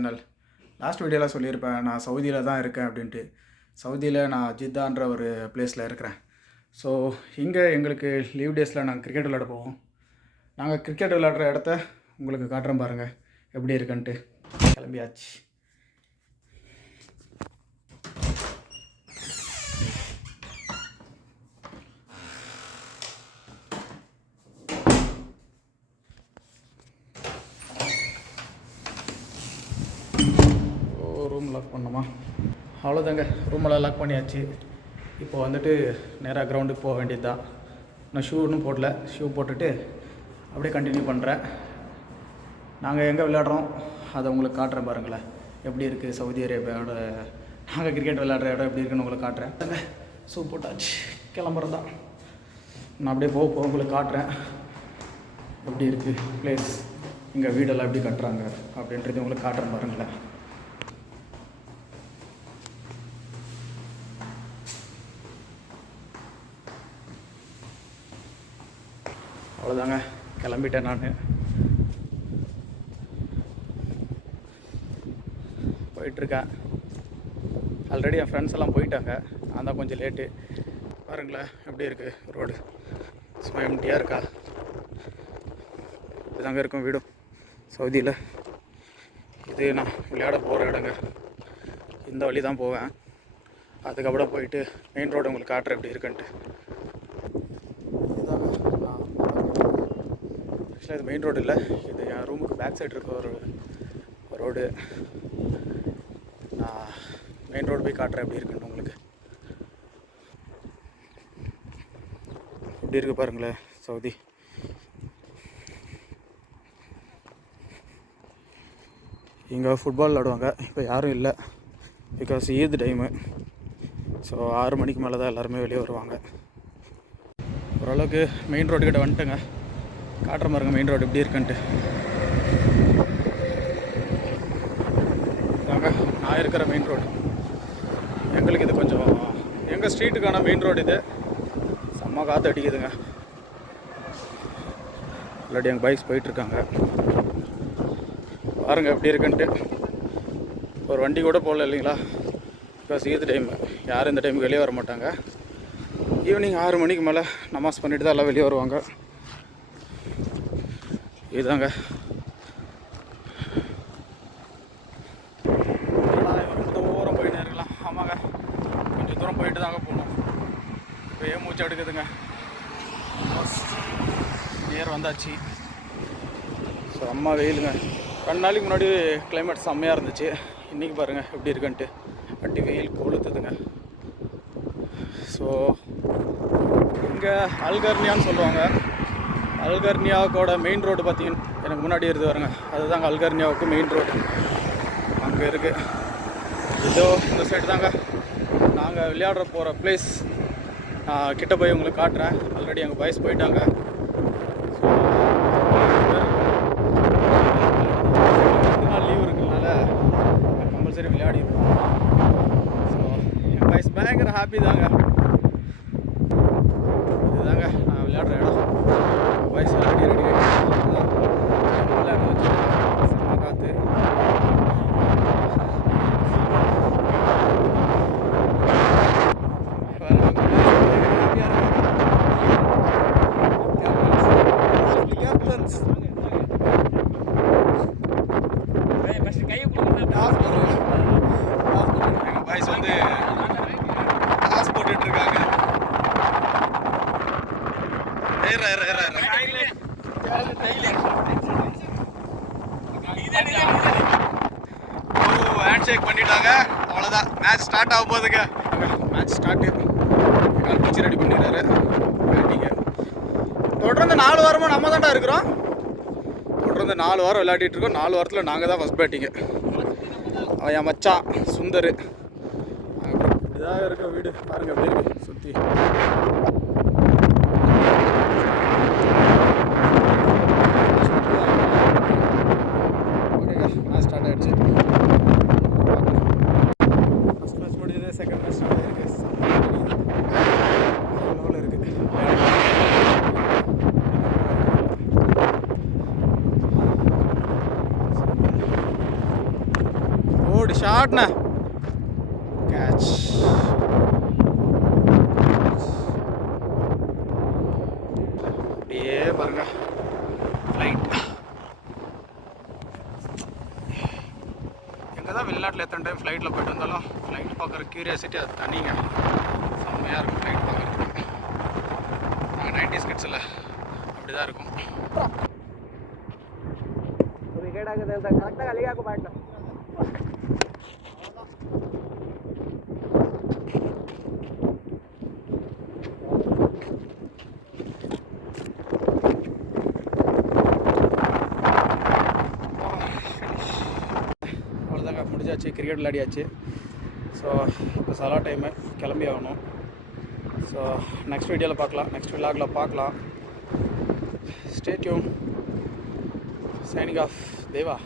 Channel. Last வீடியோவில் சொல்லியிருப்பேன், நான் சவுதியில் தான் இருக்கேன் அப்படின்ட்டு. சவுதியில் நான் ஜித்தான்ற ஒரு பிளேஸில் இருக்கிறேன். ஸோ இங்கே எங்களுக்கு லீவ் டேஸில் நாங்கள் கிரிக்கெட் விளையாட போவோம். நாங்கள் கிரிக்கெட் விளையாடுற இடத்த உங்களுக்கு காட்டுறேன் பாருங்கள் எப்படி இருக்குன்ட்டு. கிளம்பியாச்சு. ரூம் லாக் பண்ணோமா, அவ்வளோதாங்க. ரூமெல்லாம் லாக் பண்ணியாச்சு. இப்போ வந்துட்டு நேராக கிரவுண்டுக்கு போக வேண்டியது தான். நான் ஷூ ஒன்றும் போடல, ஷூ போட்டுட்டு அப்படியே கண்டினியூ பண்ணுறேன். நாங்கள் எங்கே விளையாடுறோம் அதை உங்களுக்கு காட்டுறேன் பாருங்களேன் எப்படி இருக்குது. சவுதி அரேபியாவோட நாங்கள் கிரிக்கெட் விளையாடுற இடம் எப்படி இருக்குன்னு உங்களுக்கு காட்டுறேன். ஷூ போட்டாச்சு, கிளம்புறது தான். நான் அப்படியே போக உங்களுக்கு காட்டுறேன் எப்படி இருக்குது பிளேஸ், இங்கே வீடெல்லாம் எப்படி கட்டுறாங்க அப்படின்றது உங்களுக்கு காட்டுறேன் பாருங்களேன். அவ்வளோதாங்க, கிளம்பிட்டேன் நான். போயிட்டுருக்கேன். ஆல்ரெடி என் ஃப்ரெண்ட்ஸ் எல்லாம் போயிட்டாங்க, நான் தான் கொஞ்சம் லேட்டு. பாருங்களேன் எப்படி இருக்குது ரோடு, சும்மா எம்டியாக இருக்கா. இப்படி தாங்க இருக்கும் வீடும் சவுதியில். இது நான் விளையாட போகிற இடங்க. இந்த வழி தான் போவேன். அதுக்கப்புறம் போயிட்டு மெயின் ரோடு உங்களுக்கு காட்டுறேன் எப்படி இருக்குன்ட்டு. இது மெயின் ரோடு இல்லை, இது என் ரூமுக்கு பேக் சைடு இருக்க ஒரு ரோடு. நான் மெயின் ரோடு போய் காட்டுறேன் எப்படி இருக்குன்னு உங்களுக்கு. எப்படி இருக்குது பாருங்களேன் சவுதி. இங்கே ஃபுட்பால் விளாடுவாங்க. இப்போ யாரும் இல்லை, பிகாஸ் ஈத் டைமு. ஸோ 6 மணிக்கு மேலே தான் எல்லாருமே வெளியே வருவாங்க. ஓரளவுக்கு மெயின் ரோடு கிட்ட வந்துட்டுங்க. காட்டுற பாருங்க மெயின் ரோடு எப்படி இருக்குன்ட்டு. இதாங்க நான் இருக்கிற மெயின் ரோடு. எங்களுக்கு இது கொஞ்சம் எங்கள் ஸ்ட்ரீட்டுக்கான மெயின் ரோடு இது. செம்ம காற்று அடிக்குதுங்க. இல்லாட்டி எங்கள் பைக்ஸ் போயிட்டுருக்காங்க. பாருங்கள் எப்படி இருக்குன்ட்டு. ஒரு வண்டி கூட போகல இல்லைங்களா, பிகாஸ் ஈத் டைம். யாரும் இந்த டைமுக்கு வெளியே வர மாட்டாங்க. ஈவினிங் 6 மணிக்கு மேலே நமாஸ் பண்ணிட்டு தான் எல்லாம் வெளியே வருவாங்க. இதுதாங்க தூரம் போயிட்டே இருக்கலாம். ஆமாங்க, கொஞ்சம் தூரம் போயிட்டு தாங்க போகணும். இப்போ மூச்சு எடுக்குதுங்க. நேரம் வந்தாச்சு. ஸோ அம்மா வெயிலுங்க. 2 நாளைக்கு முன்னாடி கிளைமேட் செம்மையாக இருந்துச்சு. இன்றைக்கி பாருங்கள் எப்படி இருக்குன்ட்டு. அட்டி வெயில் கொளுத்துதுங்க. ஸோ இங்கே அல்கர்னியான்னு சொல்லுவாங்க. அல்கர்னியாவுக்கோட மெயின் ரோடு பார்த்தீங்கன்னா எனக்கு முன்னாடி இருந்து வருங்க, அதுதாங்க அல்கர்னியாவுக்கு மெயின் ரோடு அங்கே இருக்குது. இதோ இந்த சைடு தாங்க நாங்கள் விளையாடுற போகிற பிளேஸ். நான் கிட்ட போய் உங்களுக்கு காட்டுறேன். ஆல்ரெடி எங்கள் பாய்ஸ் போயிட்டாங்க. லீவ் இருக்கிறதுனால கம்பல்சரி விளையாடிடுவோம். ஸோ என் பாய்ஸ் பயங்கர ஹாப்பி தாங்க. இதுதாங்க நான் விளையாடுற இடம். பாய்ஸ் ரெடி விளையாட்டு வச்சு செம்ம காற்று. எங்கள் பாய்ஸ் வந்து காசு போட்டுட்டு இருக்காங்க. ஹேண்ட் ஷேக் பண்ணிட்டாங்க. அவ்வளோதான், மேட்ச் ஸ்டார்ட் ஆக போகுதுங்க. Match start. கால் பிடிச்சி ரெடி பண்ணிடுறாரு பேட்டிங்க. தொடர்ந்து 4 வாரமாக நம்ம தான்டா இருக்கிறோம். தொடர்ந்து 4 வாரம் விளையாடிட்டு இருக்கோம். 4 வாரத்தில் நாங்கள் தான் ஃபஸ்ட் பேட்டிங்கு. அவன் என் மச்சான் சுந்தர். இதாக இருக்க வீடு பாருங்கள் எப்படி இருக்கு சுற்றி. மேட்ச் ஸ்டார்ட் ஆகிடுச்சு. ஃபஸ்ட் மேட்ச் முடிஞ்சது, செகண்ட் மேட்ச் ஸ்டார்ட் ஆகிருக்கு. லெவலில் இருக்குது. ஆட்டின கேட்ச். அப்படியே பாருங்க ஃப்ளைட். எங்கே தான் வெளிநாட்டில் எத்தனை டைம் ஃப்ளைட்டில் போயிட்டு வந்தாலும் ஃப்ளைட் பார்க்குற க்யூரியாசிட்டி அது தனிங்க. செம்மையாக இருக்கும் ஃப்ளைட் பார்க்குறதுக்கு. நாங்கள் 90s கிட்ஸில் அப்படி தான் இருக்கும். கரெக்டாக கலிகாக்கு போயிட்டோம். அவ்வளோதாங்க, முடிஞ்சாச்சு. கிரிக்கெட் விளையாடியாச்சு. ஸோ இப்போ சலா டைமு, கிளம்பி ஆகணும். ஸோ நெக்ஸ்ட் வீடியோவில் பார்க்கலாம், நெக்ஸ்ட் விலாகில் பார்க்கலாம். Stay tune. சைனிங் ஆஃப் தேவா.